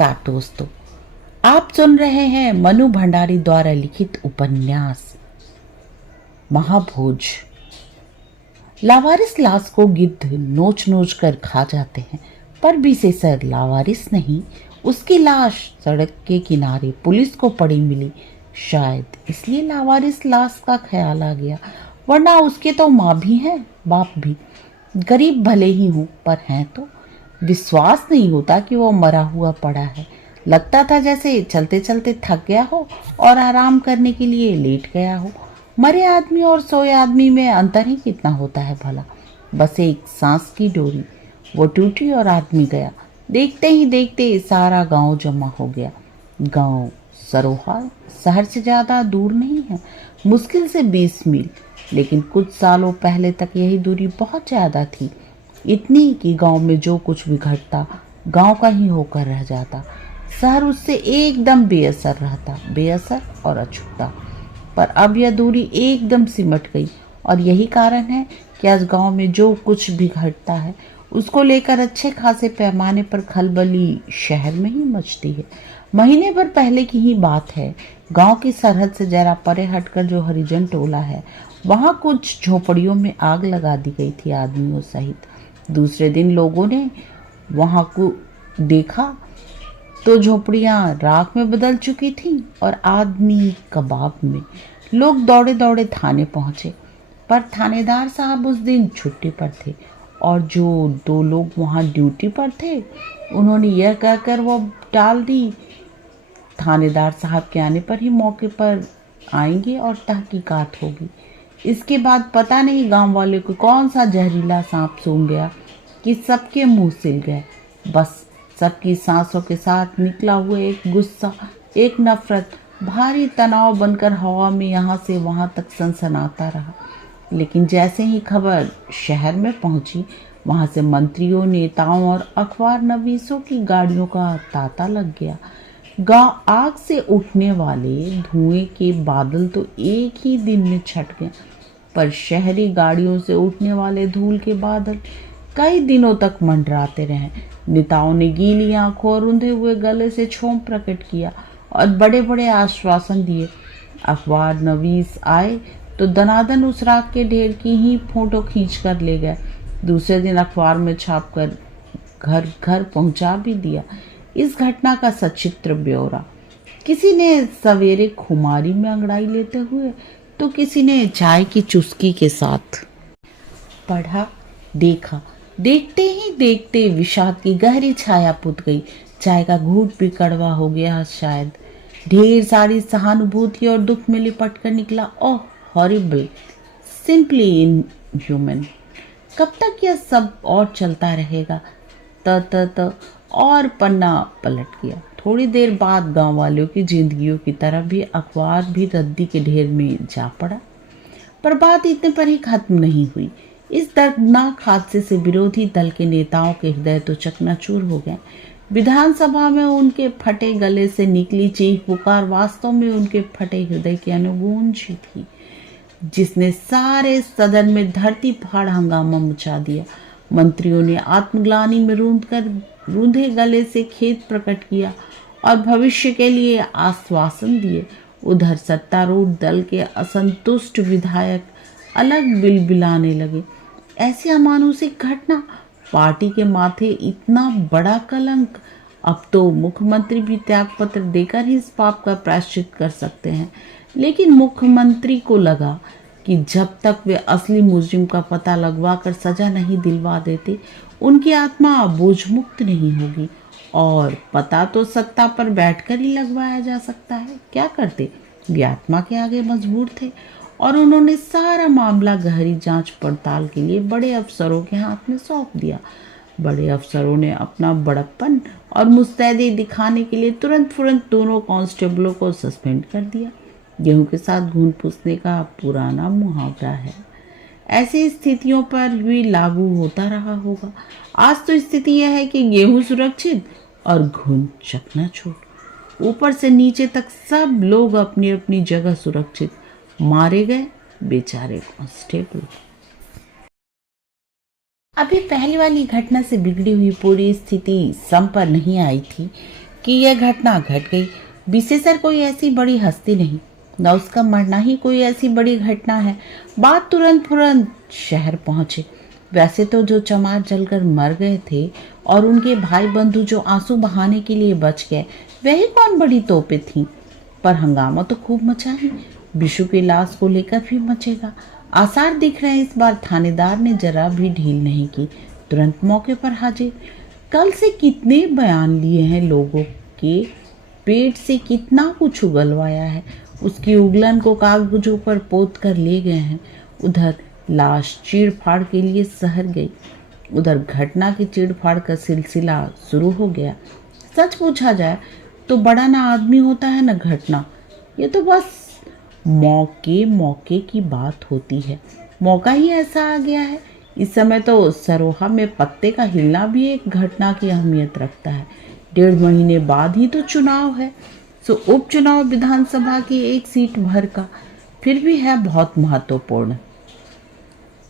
नमस्कार दोस्तों, आप सुन रहे हैं मनु भंडारी द्वारा लिखित उपन्यास महाभोज। लावारिस लाश को गिद्ध नोच नोच कर खा जाते हैं, पर विशेषज्ञ लावारिस नहीं। उसकी लाश सड़क के किनारे पुलिस को पड़ी मिली। शायद इसलिए लावारिस लाश का ख्याल आ गया, वरना उसके तो माँ भी हैं, बाप भी। गरीब भले ही हूँ, पर हैं तो। विश्वास नहीं होता कि वो मरा हुआ पड़ा है। लगता था जैसे चलते चलते थक गया हो और आराम करने के लिए लेट गया हो। मरे आदमी और सोए आदमी में अंतर ही कितना होता है भला। बस एक सांस की डोरी, वो टूटी और आदमी गया। देखते ही देखते सारा गांव जमा हो गया। गांव सरोहा शहर से ज़्यादा दूर नहीं है, मुश्किल से 20 मील। लेकिन कुछ सालों पहले तक यही दूरी बहुत ज़्यादा थी, इतनी कि गांव में जो कुछ भी घटता गांव का ही होकर रह जाता। शहर उससे एकदम बेअसर रहता, बेअसर और अछूता। पर अब यह दूरी एकदम सिमट गई, और यही कारण है कि आज गांव में जो कुछ भी घटता है उसको लेकर अच्छे खासे पैमाने पर खलबली शहर में ही मचती है। महीने भर पहले की ही बात है। गांव की सरहद से जरा परे हटकर जो हरिजन टोला है, वहां कुछ झोपड़ियों में आग लगा दी गई थी, आदमियों सहित। दूसरे दिन लोगों ने वहां को देखा तो झोपड़ियां राख में बदल चुकी थीं और आदमी कबाब में। लोग दौड़े दौड़े थाने पहुंचे, पर थानेदार साहब उस दिन छुट्टी पर थे, और जो 2 लोग वहां ड्यूटी पर थे उन्होंने यह कहकर वो टाल दी, थानेदार साहब के आने पर ही मौके पर आएंगे और तहकीकात होगी। इसके बाद पता नहीं गांव वाले को कौन सा जहरीला सांप सूंघ गया कि सबके मुंह सिल गए। बस सबकी सांसों के साथ निकला हुआ एक गुस्सा, एक नफरत भारी तनाव बनकर हवा में यहाँ से वहाँ तक सनसनाता रहा। लेकिन जैसे ही खबर शहर में पहुंची, वहां से मंत्रियों, नेताओं और अखबार नवीसों की गाड़ियों का तांता लग गया। गांव आग से उठने वाले धुएं के बादल तो एक ही दिन में छट गए, पर शहरी गाड़ियों से उठने वाले धूल के बादल कई दिनों तक मंडराते रहे। नेताओं ने गीली आंखों और रुंधे हुए गले से क्षोभ प्रकट किया और बड़े बड़े आश्वासन दिए। अखबार नवीस आए तो दनादन उस राख के ढेर की ही फोटो खींच कर ले गए। दूसरे दिन अखबार में छापकर घर घर पहुंचा भी दिया इस घटना का सचित्र ब्यौरा। किसी ने सवेरे खुमारी में अंगड़ाई लेते हुए, तो किसी ने चाय की चुस्की के साथ पढ़ा, देखा। देखते ही देखते विषाद की गहरी छाया पुत गई। चाय का घूंट भी कड़वा हो गया शायद। ढेर सारी सहानुभूति और दुख में लिपट कर निकला, ओह हॉरिबल, सिंपली इनह्यूमन। कब तक यह सब और चलता रहेगा? त और पन्ना पलट गया। थोड़ी देर बाद गांव वालों की जिंदगियों की तरह भी अखबार भी रद्दी के ढेर में जा पड़ा। पर बात इतने पर ही खत्म नहीं हुई। इस दर्दनाक हादसे से विरोधी दल के नेताओं के हृदय तो चकनाचूर हो गए। विधानसभा में उनके फटे गले से निकली चीख पुकार वास्तव में उनके फटे हृदय की अनुगूंजी थी, जिसने सारे सदन में धरती फाड़ हंगामा मचा दिया। मंत्रियों ने आत्मग्लानि में रूंधे गले से खेद प्रकट किया और भविष्य के लिए आश्वासन दिए। उधर सत्तारूढ़ दल के असंतुष्ट विधायक अलग बिलबिलाने लगे। ऐसी अमानुषिक घटना, पार्टी के माथे इतना बड़ा कलंक। अब तो मुख्यमंत्री भी त्यागपत्र देकर ही इस पाप का प्रायश्चित कर सकते हैं। लेकिन मुख्यमंत्री को लगा कि जब तक वे असली मुजरिम का पता लगवा कर सजा नहीं दिलवा देते, उनकी आत्मा बोझमुक्त नहीं होगी। और पता तो सत्ता पर बैठकर ही लगवाया जा सकता है। क्या करते? वे आत्मा के आगे मजबूर थे, और उन्होंने सारा मामला गहरी जांच पड़ताल के लिए बड़े अफसरों के हाथ में सौंप दिया। बड़े अफसरों ने अपना बड़प्पन और मुस्तैदी दिखाने के लिए तुरंत फुरंत दोनों कांस्टेबलों को सस्पेंड कर दिया। गेहूं के साथ घून पूसने का पुराना मुहावरा है, ऐसी स्थितियों पर भी लागू होता रहा होगा। आज तो स्थिति यह है कि गेहूं सुरक्षित और घुन चकनाचूर। ऊपर से नीचे तक सब लोग अपनी अपनी जगह सुरक्षित। मारे गए बेचारे कांस्टेबल। अभी पहली वाली घटना से बिगड़ी हुई पूरी स्थिति सम पर नहीं आई थी कि यह घटना घट गई। विशेषर कोई ऐसी बड़ी हस्ती नहीं, न उसका मरना ही कोई ऐसी बड़ी घटना है। बात तुरंत शहर पहुंचे। वैसे तो जो चमार जलकर मर गए थे और उनके भाई बंधु जो आंसू बहाने के लिए बच गए, वही कौन बड़ी तोपें थीं। पर हंगामा तो खूब मचा ही। बिशु की लाश को लेकर भी मचेगा। आसार दिख रहे हैं। इस बार थानेदार ने जरा भी ढील नहीं की, तुरंत मौके पर हाजिर। कल से कितने बयान लिए हैं, लोगों के पेट से कितना कुछ उगलवाया है, उसकी उगलन को कागजों पर पोत कर ले गए हैं। उधर लाश चीड़ फाड़ के लिए शहर गई, उधर घटना की चीड़ फाड़ का सिलसिला शुरू हो गया। सच पूछा जाए तो बड़ा ना आदमी होता है न घटना। ये तो बस मौके की बात होती है। मौका ही ऐसा आ गया है। इस समय तो सरोहा में पत्ते का हिलना भी एक घटना की अहमियत रखता है। 1.5 महीने बाद ही तो चुनाव है। सो उपचुनाव विधानसभा की एक सीट भर का फिर भी है बहुत महत्वपूर्ण।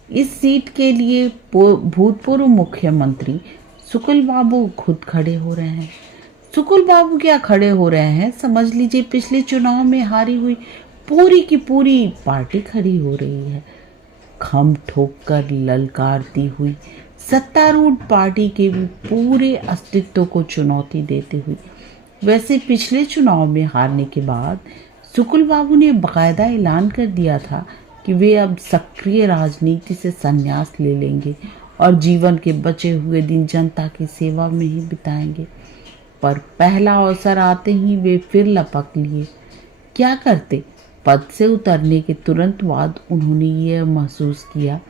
इस सीट के लिए भूतपूर्व मुख्यमंत्री सुकुल बाबू खुद खड़े हो रहे हैं। सुकुल बाबू क्या खड़े हो रहे हैं, समझ लीजिए पिछले चुनाव में हारी हुई पूरी की पूरी पार्टी खड़ी हो रही है, खम ठोक कर ललकारती हुई, सत्तारूढ़ पार्टी के भी पूरे अस्तित्व को चुनौती देती हुई। वैसे पिछले चुनाव में हारने के बाद सुकुल बाबू ने बाकायदा ऐलान कर दिया था कि वे अब सक्रिय राजनीति से संन्यास ले लेंगे और जीवन के बचे हुए दिन जनता की सेवा में ही बिताएंगे। पर पहला अवसर आते ही वे फिर लपक लिए। क्या करते? पद से उतरने के तुरंत बाद उन्होंने यह महसूस किया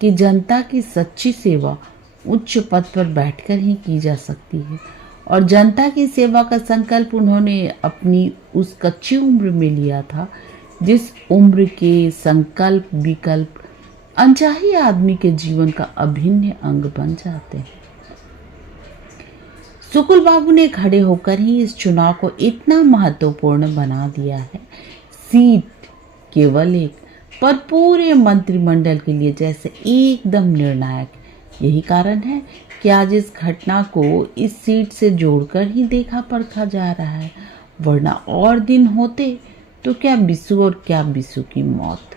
कि जनता की सच्ची सेवा उच्च पद पर बैठकर ही की जा सकती है, और जनता की सेवा का संकल्प उन्होंने अपनी उस कच्ची उम्र में लिया था जिस उम्र के संकल्प विकल्प अनचाही आदमी के जीवन का अभिन्न अंग बन जाते हैं। सुकुल बाबू ने खड़े होकर ही इस चुनाव को इतना महत्वपूर्ण बना दिया है। सीट केवल एक, पर पूरे मंत्रिमंडल के लिए जैसे एकदम निर्णायक। यही कारण है कि आज इस घटना को इस सीट से जोड़कर ही देखा परखा जा रहा है। वरना और दिन होते तो क्या बिसु और क्या बिसु की मौत।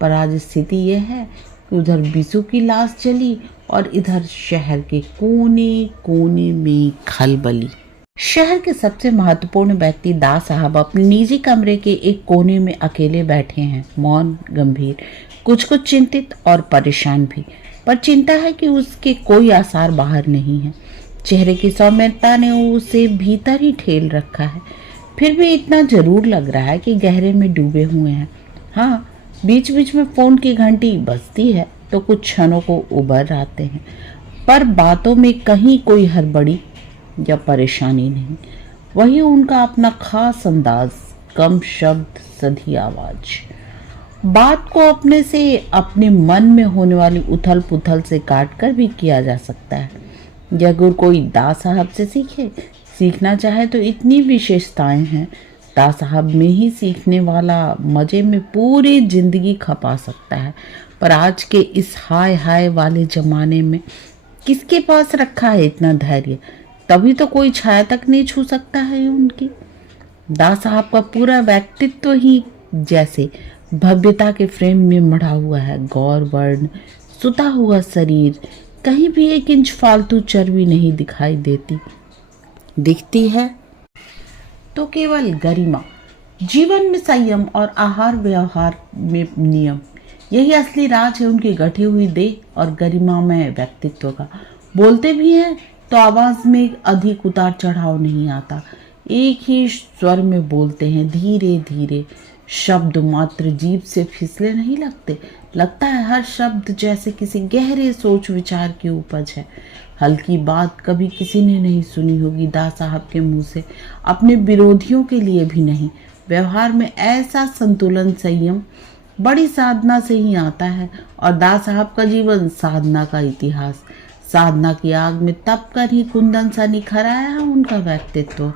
पर आज स्थिति यह है कि उधर बिसु की लाश जली और इधर शहर के कोने कोने में खलबली। शहर के सबसे महत्वपूर्ण व्यक्ति दा साहब अपने निजी कमरे के एक कोने में अकेले बैठे हैं, मौन, गंभीर, कुछ चिंतित और परेशान भी। पर चिंता है कि उसके कोई आसार बाहर नहीं है। चेहरे की सौम्यता ने उसे भीतर ही ठेल रखा है। फिर भी इतना जरूर लग रहा है कि गहरे में डूबे हुए हैं। हाँ, बीच बीच में फोन की घंटी बजती है तो कुछ क्षणों को उबर आते हैं, पर बातों में कहीं कोई हड़बड़ी या परेशानी नहीं। वही उनका अपना खास अंदाज, कम शब्द, सधी आवाज। बात को अपने से अपने मन में होने वाली उथल पुथल से काट कर भी किया जा सकता है। यह गुर कोई दा साहब से सीखना चाहे तो इतनी विशेषताएं हैं। दा साहब में ही सीखने वाला मजे में पूरी जिंदगी खपा सकता है। पर आज के इस हाय हाय वाले जमाने में किसके पास रखा है इतना धैर्य? तभी तो कोई छाया तक नहीं छू सकता है उनकी। दा साहब का पूरा व्यक्तित्व ही जैसे भव्यता के फ्रेम में मढ़ा हुआ है। गौर वर्ण, सुता हुआ शरीर, कहीं भी 1 इंच फालतू चर्बी नहीं दिखाई देती। दिखती है तो केवल गरिमा। जीवन में संयम और आहार व्यवहार में नियम, यही असली राज है उनकी गठी हुई देह और गरिमामय व्यक्तित्व का। बोलते भी हैं तो आवाज में अधिक उतार चढ़ाव नहीं आता, एक ही स्वर में बोलते हैं, धीरे धीरे। शब्द मात्र जीभ से फिसले नहीं लगता है हर शब्द जैसे किसी गहरे सोच विचार की उपज है। हल्की बात कभी किसी ने नहीं सुनी होगी दा साहब के मुंह से, अपने विरोधियों के लिए भी नहीं। व्यवहार में ऐसा संतुलन, संयम बड़ी साधना से ही आता है, और दा साहब का जीवन साधना का इतिहास। साधना की आग में तप कर ही कुंदन सा निखर आया है उनका व्यक्तित्व।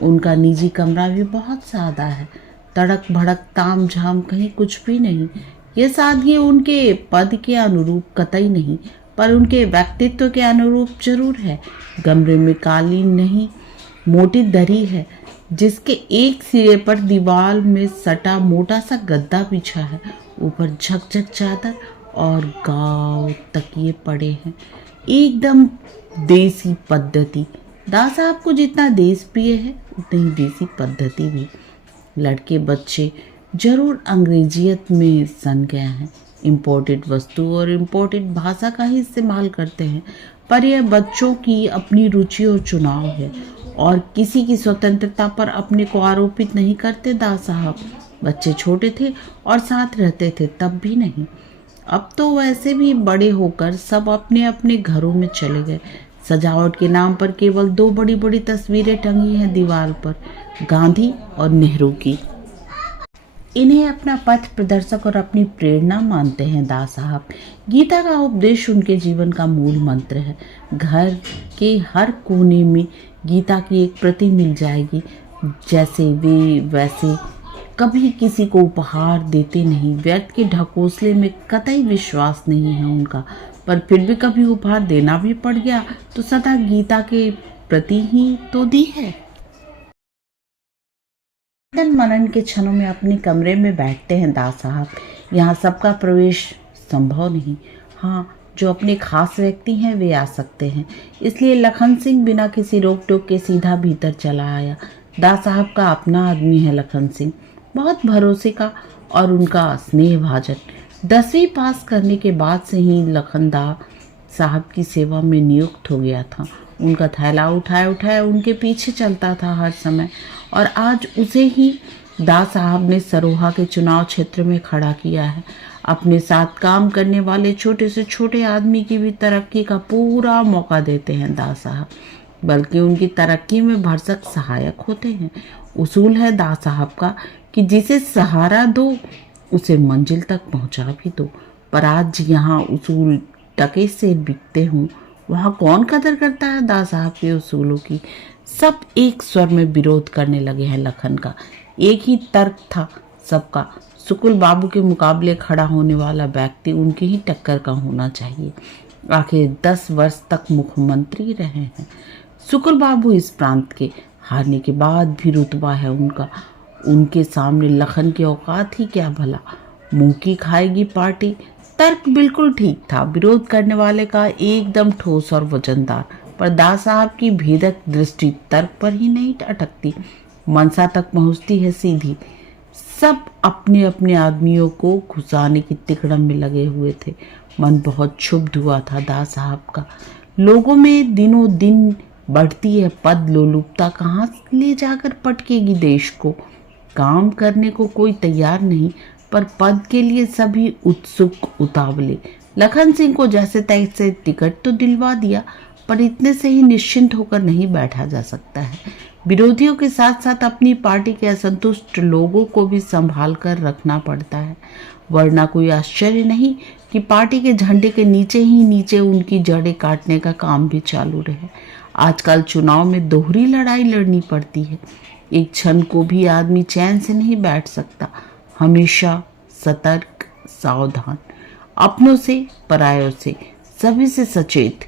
उनका निजी कमरा भी बहुत सादा है, तड़क भड़क ताम झाम कहीं कुछ भी नहीं। ये सादगी उनके पद के अनुरूप कतई नहीं, पर उनके व्यक्तित्व के अनुरूप जरूर है। कमरे में कालीन नहीं, मोटी दरी है जिसके एक सिरे पर दीवार में सटा मोटा सा गद्दा बिछा है। ऊपर झकझक चादर और गांव तकिए पड़े हैं। एकदम देसी पद्धति। दास साहब को जितना देश प्रिय है उतनी ही देसी पद्धति भी। लड़के बच्चे जरूर अंग्रेजियत में सन गए हैं, इम्पोर्टेड वस्तु और इम्पोर्टेड भाषा का ही इस्तेमाल करते हैं, पर यह बच्चों की अपनी रुचि और चुनाव है और किसी की स्वतंत्रता पर अपने को आरोपित नहीं करते दास साहब। बच्चे छोटे थे और साथ रहते थे तब भी नहीं। अब तो वैसे भी बड़े होकर सब अपने अपने घरों में चले गए। सजावट के नाम पर केवल 2 बड़ी बड़ी तस्वीरें टंगी हैं दीवार पर, गांधी और नेहरू की। इन्हें अपना पथ प्रदर्शक और अपनी प्रेरणा मानते हैं दास साहब। गीता का उपदेश उनके जीवन का मूल मंत्र है। घर के हर कोने में गीता की एक प्रति मिल जाएगी। जैसे वे वैसे कभी किसी को उपहार देते नहीं। व्यर्थ के ढकोसले में कतई विश्वास नहीं है उनका, पर फिर भी कभी उपहार देना भी पड़ गया तो सदा गीता के प्रति ही तो दी है। चिंतन मनन के क्षणों में अपने कमरे में बैठते हैं दास साहब। यहाँ सबका प्रवेश संभव नहीं। हाँ, जो अपने खास व्यक्ति हैं वे आ सकते हैं। इसलिए लखन सिंह बिना किसी रोक टोक के सीधा भीतर चला आया। दास साहब का अपना आदमी है लखन सिंह, बहुत भरोसे का और उनका स्नेह भाजन। 10वीं पास करने के बाद से ही लखनदा साहब की सेवा में नियुक्त हो गया था। उनका थैला उठाए उठाए उनके पीछे चलता था हर समय, और आज उसे ही दास साहब ने सरोहा के चुनाव क्षेत्र में खड़ा किया है। अपने साथ काम करने वाले छोटे से छोटे आदमी की भी तरक्की का पूरा मौका देते हैं दास साहब, बल्कि उनकी तरक्की में भरसक सहायक होते हैं। उसूल है दास साहब का कि जिसे सहारा दो उसे मंजिल तक पहुंचा भी दो। पर आज यहाँ उसूल टके से बिकते हूँ, वहाँ कौन कदर करता है दास साहब के उसूलों की। सब एक स्वर में विरोध करने लगे हैं लखन का। एक ही तर्क था सबका, सुकुल बाबू के मुकाबले खड़ा होने वाला व्यक्ति उनकी ही टक्कर का होना चाहिए। आखिर 10 वर्ष तक मुख्यमंत्री रहे हैं सुकुल बाबू इस प्रांत के। हारने के बाद भी रुतबा है उनका। उनके सामने लखन की औकात ही क्या भला। मुंह की खाएगी पार्टी। तर्क बिल्कुल ठीक था, विरोध करने वाले का एकदम ठोस और वजनदार, पर दास साहब की भेदक दृष्टि तर्क पर ही नहीं अटकती, मनसा तक पहुंचती है सीधी। सब अपने अपने आदमियों को घुसाने की तिकड़म में लगे हुए थे। मन बहुत क्षुब्ध हुआ था दास साहब का। लोगों में दिनों दिन बढ़ती है पद लोलुपता, कहाँ ले जाकर पटकेगी देश को। काम करने को कोई तैयार नहीं, पर पद के लिए सभी उत्सुक उतावले। लखन सिंह को जैसे तैसे टिकट तो दिलवा दिया, पर इतने से ही निश्चिंत होकर नहीं बैठा जा सकता है। विरोधियों के साथ साथ अपनी पार्टी के असंतुष्ट लोगों को भी संभाल कर रखना पड़ता है, वरना कोई आश्चर्य नहीं कि पार्टी के झंडे के नीचे ही नीचे उनकी जड़ें काटने का काम भी चालू रहे। आजकल चुनाव में दोहरी लड़ाई लड़नी पड़ती है। एक क्षण को भी आदमी चैन से नहीं बैठ सकता, हमेशा सतर्क, सावधान, अपनों से परायों से, सभी से सचेत,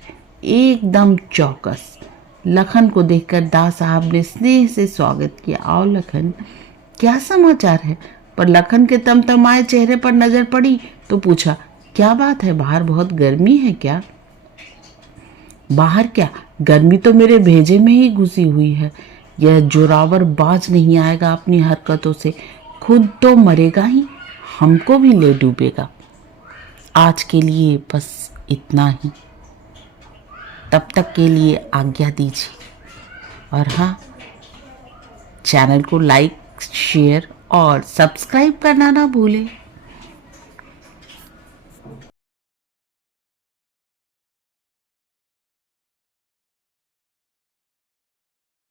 एकदम चौकस। लखन को देखकर दास साहब ने स्नेह से स्वागत किया। आओ लखन, क्या समाचार है? पर लखन के तमतमाए चेहरे पर नजर पड़ी तो पूछा, क्या बात है, बाहर बहुत गर्मी है क्या? बाहर क्या, गर्मी तो मेरे भेजे में ही घुसी हुई है। यह जोरावर बाज नहीं आएगा अपनी हरकतों से, खुद तो मरेगा ही, हमको भी ले डूबेगा। आज के लिए बस इतना ही, तब तक के लिए आज्ञा दीजिए। और हाँ, चैनल को लाइक, शेयर और सब्सक्राइब करना ना भूलें।